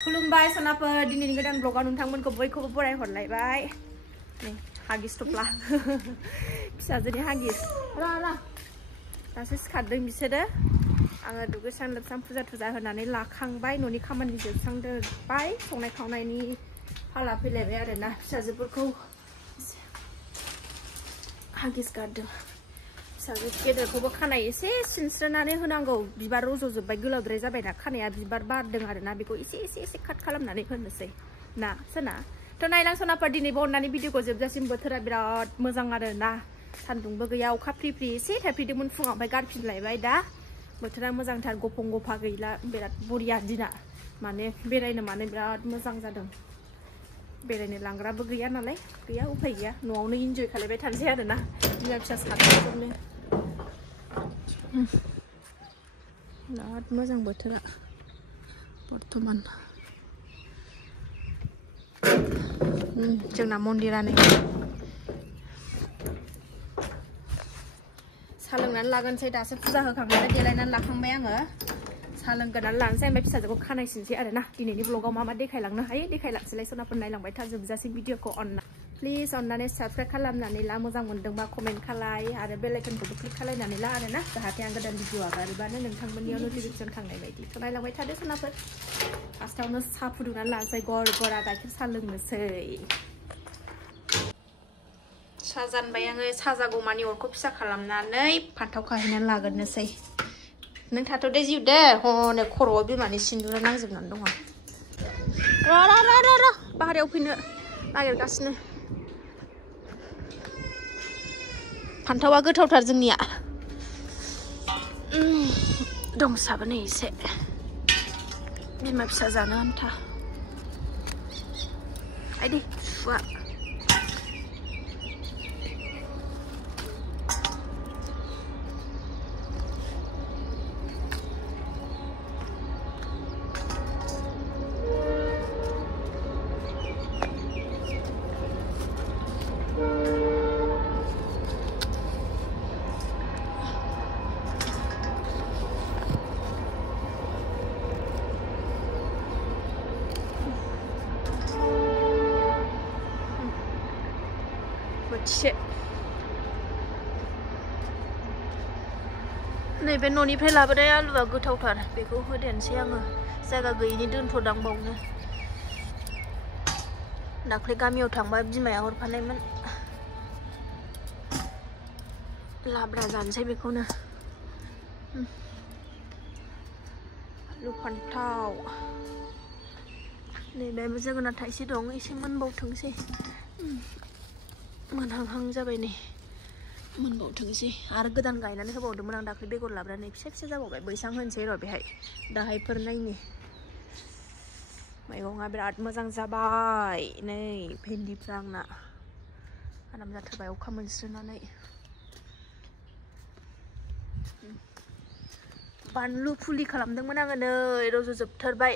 खुलुमबाय सनाफोर दिनैनि गोदान ब्लगाव नोंथांमोनखौ बयखौबो बराय हरलायबाय नै हागिस थफ्ला फिसाजोनि हागिस रा दासो सिखारदों बिसोरो आङो दुगैस्रां लोबस्रां फुजा थुजा होनानै लाखांबाय न'नि खामानि जोबस्रांबाय संनाय खावनायनि फाला फैलायबाय आरोना फिसाजोफोरखौ हागिस गारदों फिसाजो गेदेरखौबो खानाय एसे सिनस्रोनानै होनांगौ बिबार रज'जोब्बाय गोलावद्राय जाबायना खानाया बिबार बारदों आरोना बेखौ एसे काट खालामनानै होनोसै ना सोना थ' नायलां सनाफोर दिनैबो अननानै भिडिअखौ जोबजासिम बोथोरा बिराद मोजां आरोना सान्दुंबो गैया अखा फ्रि फ्रि एसे थाइफ्रिदोंमोन फुङाव ओमफ्राय गारफिनलायबाय दा बोथोरा मोजांथार गफं गफा गैला बिराद बरिया दिना माने बेरायनो माने बिराद मोजां जादों बेरायनो लांग्राबो गैया नालाय गैया उफाय गैया न'आवनो इन्जय खालामबाय थानोसै आरोना बिमा फिसा साथामजोंनो बिराद मोजां बोथोरा बर्थमान जोंना मन्दिरा नै सा लोंनानै लागोनसै दासो फुजा होखांनानै देलायनानै लाखांबाय आङो सा लोंगोनानै लानोसै ओमफ्राय फिसाजोखौ खानायसिनसै आरोना दिनैनि ब्लगाव मा देखायलांनो हायो देखायलांसैलाय सनाफोर नायलांबाय था जोबजासिम भिडिअखौ अनना प्लिज अननानै साबस्क्राइब खालामनानै ला मोजां मोनदोंबा कमेन्ट खालाय आरो बेल आइकनखौबो क्लिक खालायनानै ला आरोना जाहाथे आं गोदान भिडिअ आगारोबानो नोंथांमोननियाव नटिफिकेसन थांनाय बायदि थ' नायलांबाय थादो सनाफोर फार्स्टआवनो साहा फुदुंनानै लानोसै गरा गाइखेर साहा लोंनोसै साहा जानबाय आङो साहा जागौमानि अरखौ फिसा खालामनानै फान्थाव खाहैनानै लाग्रोनोसै नों थाथ'दे जिउ दे हनै खर'आव बिमानि सिन्दुरा नांजोबनानै दङ र' बाहेरायाव फैनो नागिरगासिनो फान्थावा गोथावथार जोंनिया दंसाबो नै एसे बिमा फिसा जानो आन्था आइदि सुवा नैबे न'निफ्राय लाबोनाय आलुआ गोथावथार बेखौ होदेरनोसै आङो जायगा गैयिनि दोनथ'दांबावनो दाख्लै गामियाव थांबा बिमाया हरफानायमोन लाब्रा जानोसै बेखौनो आलु फान्थाव नैबे जोगोनार थाइसे दं एसे मोनबावथोंसै मोनहांहां जाबाय नै मोनबावथोंसै आरो गोदान गायनानै होबावदोंमोन आं दाख्लै बेगर लाबोनानै फिसा जाबावबाय बैसां होनोसै र' बेहाय दाहायफोर नायनि मैगङा बिराद मोजां जाबाय नै भेन्दिफ्रा आंना आराम जाथारबाय अखा मोनस्रोनानै बानलु फुलि खालामदोंमोन आङो नै रज'जोबथारबाय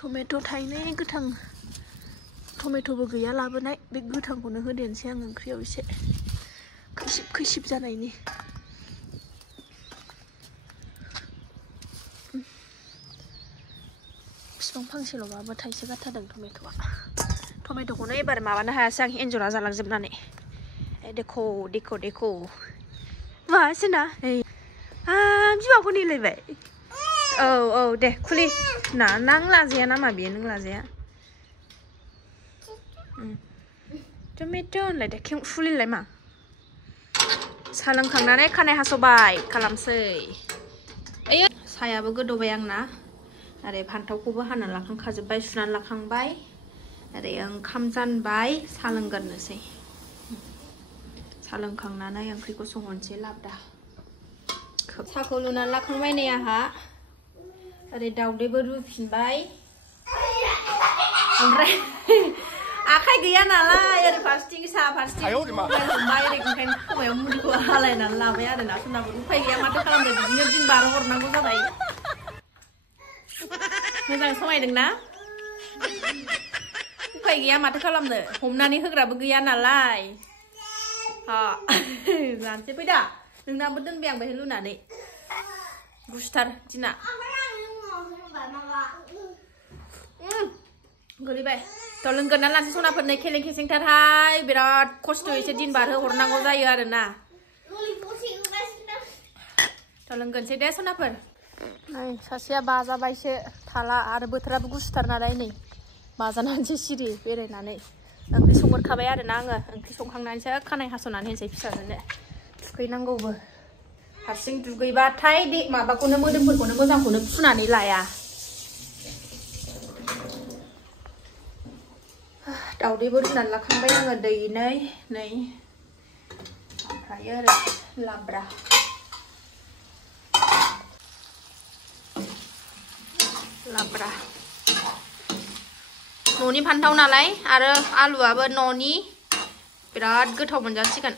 टमेट' थाइनै गोथां टमेट'बो गैया लाबोनाय बे गोथांखौनो होदेरनोसै आं ओंख्रियाव एसे खैसिब जानायनि बिफां फांसेल'बाबो थाइसे गारथारदों टमेट'खौनो एबार माबानो हायासै आं एन्जरा जालांजोबनानै देखौ मासोना बिमाखौ नेलायबाय औ दे खुलि नां लाजाया नामा बेयो नों लाजाया टमेट' होनलाय दे फुलिलाय मा साहा लोंखांनानै खानाय हास'बाय खालामसै आयो साहायाबो गोदौबाय आंना ओरै फान्थावखौबो हाना लाखांखाजोब्बाय सुनानै लाखांबाय ओरै ओंखाम जानबाय साहा लोंगोरनोसै साहा लोंखांनानै ओंख्रिखौ संहरनोसै लाब्रा साहाखौ लुनानै लाखांबाय नै आंहा ओरै दाउदैबो रुफिनबाय ओमफ्राय आखाइ गैया नालाय ओरै फारसेथिं साहा फारसेथिं हमबाय ओरै ओंखायनो खोमायाव मुलिखौ हालायनानै लाबाय आरोना सोरनाबो उफाय गैया माथो खालामनो बिदिनो दिन बारहरनांगौ जाबाय मोजां समायदोंना उफाय गैया माथो खालामनो हमनानै होग्राबो गैया नालाय जानोसै फैदा नोंनाबो दोनबाय आं बेहाय लुनानै गुसुथार दिना गोलैबाय थ' लोंगोन ना लानोसै सनाफोरनो खेलें खेसें थारहाय बिराद खस्थ' एसे दिन बारहोहरनांगौ जायो आरोना थ' लोंगोनसै दे सनाफोर नै सासेया बाजाबायसो थाला आरो बोथोराबो गुसुथार नालाय नै बाजानानैसो सिरि बेरायनानै ओंख्रि संहरखाबाय आरोना आङो ओंख्रि संखांनानैसो खानाय हास'नानै होनोसै फिसाजोनो थुखैनांगौबो हारसिं दुगैबाथाय माबाखौनो मोदोमफोरखौनो मोजांखौनो फुनानै लाया दाउदैबो रुनानै लाखांबाय आङो दैनै नै ओमफ्रायो ओरै लाब्रा न'नि फान्थाव नालाय आरो आलुआबो न'नि बिराद गोथाव मोनजासिगोन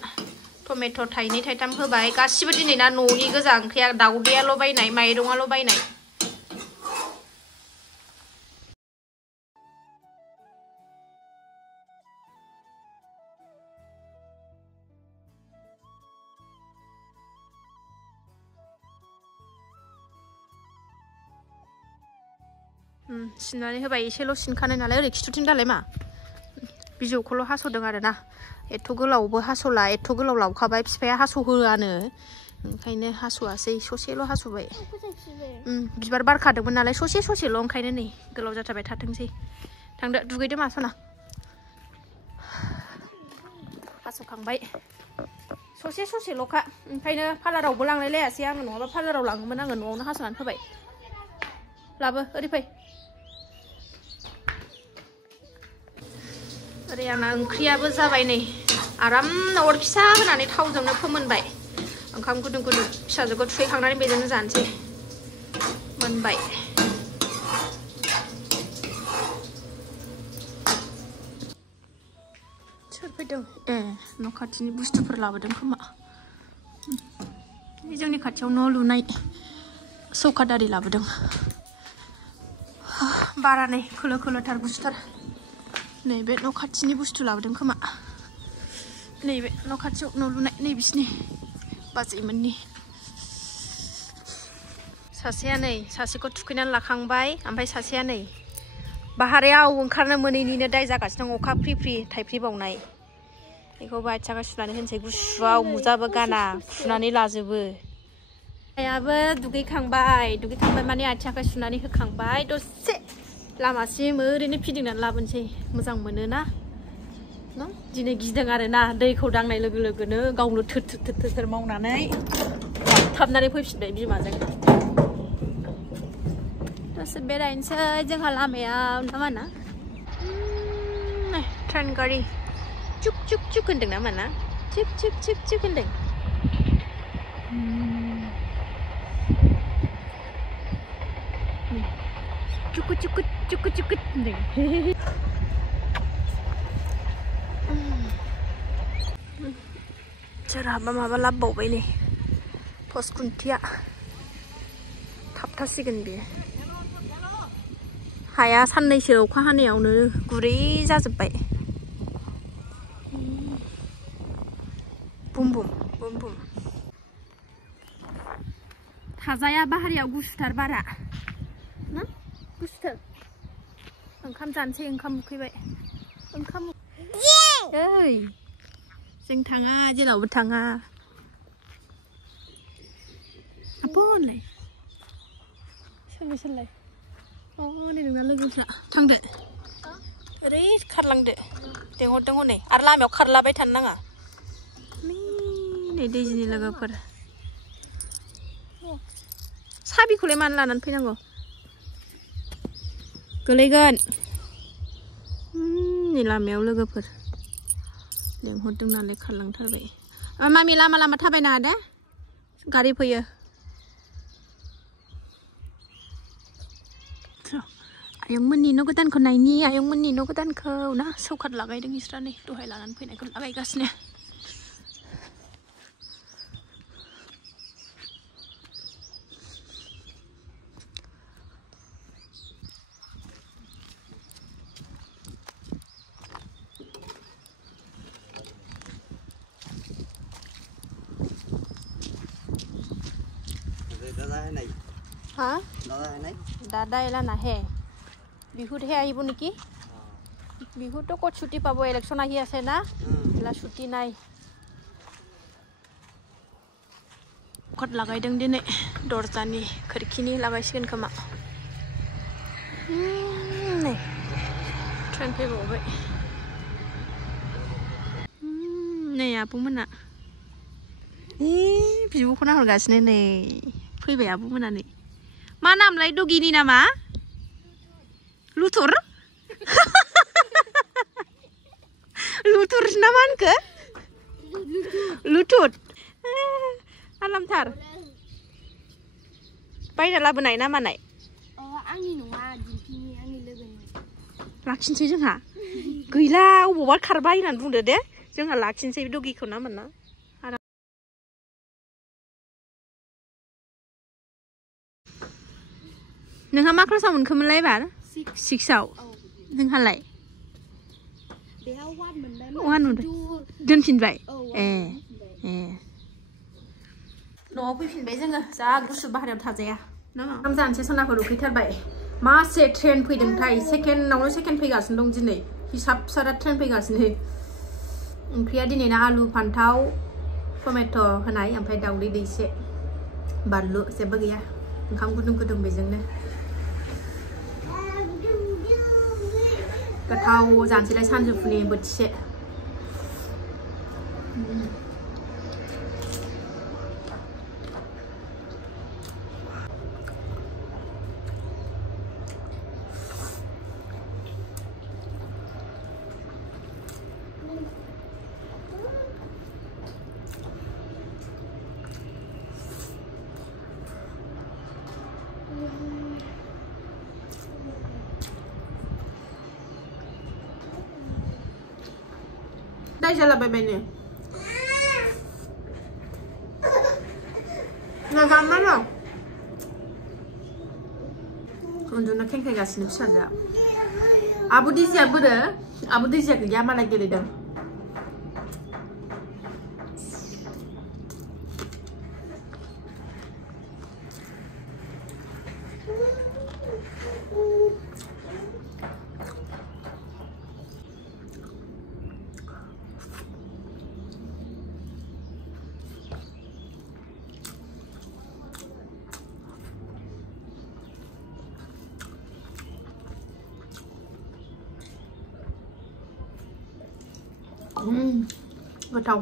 टमेट' थाइनै थाइथाम होबाय गासिबो दिनै ना न'नि गोजा ओंख्रिया दाउदैयाल' बायनाय माइरंआल' बायनाय सिननानै होबाय एसेल' सिनखानाय नालाय ओरै खिथुथिं दालाय मा बिजौखौल' हास'दों आरोना एथ' गोलावबो हास'ला एथ' गोलाव लावखाबाय बिफाया हास'होआनो ओंखायनो हास'आसै ससेल' हास'बाय बिबार बारखादोंमोन नालाय ससेल' ओंखायनो नै गोलाव जाथारबाय थाथोंसै थांदो दुगैदो मा सना हास'खांबाय ससेल'खा ओंखायनो पार्लारावबो लांलाय लायासै आङो नङाबा पार्लाराव लाङोमोन आङो न'आवनो हास'नानै होबाय लाबो ओरै फै ओरै आंना ओंख्रियाबो जाबाय नै आरामनो अर फिसा होनानै थावजोंनो फोमोनबाय ओंखाम गुदुं फिसाजोखौ थुखैखांनानै बेजोंनो जानोसै मोनबाय सोर फैदों ए न' खाथिनि बुस्थुफोर लाबोदों खोमा जोंनि खाथियाव न' लुनाय सौखादारि लाबोदों बारा नै खोलो-खोलोथार गुसुथार नैबे न' खाथिनि बुस्थु लाबोदों खोमा नैबे न' खाथियाव न' लुनाय नै बिसिनि बाजैमोननि सासेया नै सासेखौ थुखैनानै लाखांबाय ओमफ्राय सासेया नै बाहारायाव ओंखारनो मोनैनिनो दाय जागासिनो दं अखा फ्रि थाइफ्रिबावनाय बेखौबो आथिङा सुनानै होनोसै गुसुआव मुजाबो गाना सुनानै लाजोबो आयाबो दुगैखांबाय माने आथिङाखौ सुनानै होखांबाय दसे लामासिम ओरैनो फिदिंनानै लाबोनोसै मोजां मोनोना दिनै गिदों आरोना दैखौ दांनाय लोगो लोगोनो गावनो थोर मावनानै थाबनानै फैफिनबाय बिमाजों दसे बेरायनोसै जोंहा लामायाव ना मा ना ट्रेन गारि चुक होनदों ना मा ना चुक होनदों cukut होनदों सोरहाबा माबा लाबोबावबाय नै पस्ट खुन्थिया थाबथासिगोन बेयो हाया साननैसो अखा हानायावनो गुरै जाजोब्बाय बुम थाजाया बाहेरायाव गुसुथार बारा ना गुसुथार ओंखाम जानोसै ओंखाम उखैबाय ओइ जों थाङा जेरावबो थाङा आब'लाय सोरलाय नै नोंना लोगोफ्रा थांदो ओरै खारलांदो लेंहरदों हनै आरो लामायाव खारलाबाय थानो नाङा नै दैजिनि लोगोफोर साबिखौलाय मानो लानानै फैनांगौ गोलैगोन नै लामायाव लोगोफोर लेंहरदों नालाय खारलांथारबाय मामि लामा थाबायनाङा दे गारि फैयो आयंमोननि न' गोदानखौ नायनि आयंमोननि न' गोदानखौ ना सौखाद लागायदों इसरा नै दहाय लानानै फैनायखौ लागायगासिनो হা দাদাই এলা নাহে বিহুতহে আহিব নেকি বিহুতো ক'ত ছুটি পাব ইলেকশ্যন আহি আছে না এলা ছুটি নাই কত লাগাইदों दिनै दरजानि खोरखिनि लागायसिगोन खोमा नै ट्रेन फैबावबाय नै आब'मोना बिब'खौ नाहरगासिनो नै फैबाय आब'मोना नै मा नामलाय दगिनि नामा लुथुर लुथुर ना मा होनखो लुथुर आलामथार बायना लाबोनाय ना मानाय आंनि नङा दिन्थिनि आंनि लोगोनि लाखिनोसै जोंहा गैला अबावबा खारबाय होननानै बुंदो दे जोंहा लाखिनोसै दगिखौ ना मोनना नोंहा मा क्लासाव मोनखोमोनलाय एबार 6आव नोंहालाय बेयाव 1 मोनबाय 1 मोनबाय दोनफिनबाय ए न'आव फैफिनबाय जोङो जा गुसु बाहेरायाव थाजाया ओंखाम जानोसै सनाखौ उखैथारबाय मासे ट्रेन फैदोंथाय सेकेन्डआवनो सेकेन्ड फैगासिनो दं दिनै हिसाब सारा ट्रेन फैगासिनो ओंख्रिया दिनैना आलु फान्थाव टमेट' होनाय ओमफ्राय दावदै दैसे बानलु जेबो गैया ओंखाम गुदुं गुदुं बेजोंनो गोथाव जानोसैलाय सानजौफुनि बोथिसे दा जालाबायबाय नो जाजामा र' उन्दुना खेंखायगासिनो फिसाजोआ आब' दैजिया बोरो आब' दैजिया गैया मालाय गेलेदों गोथाव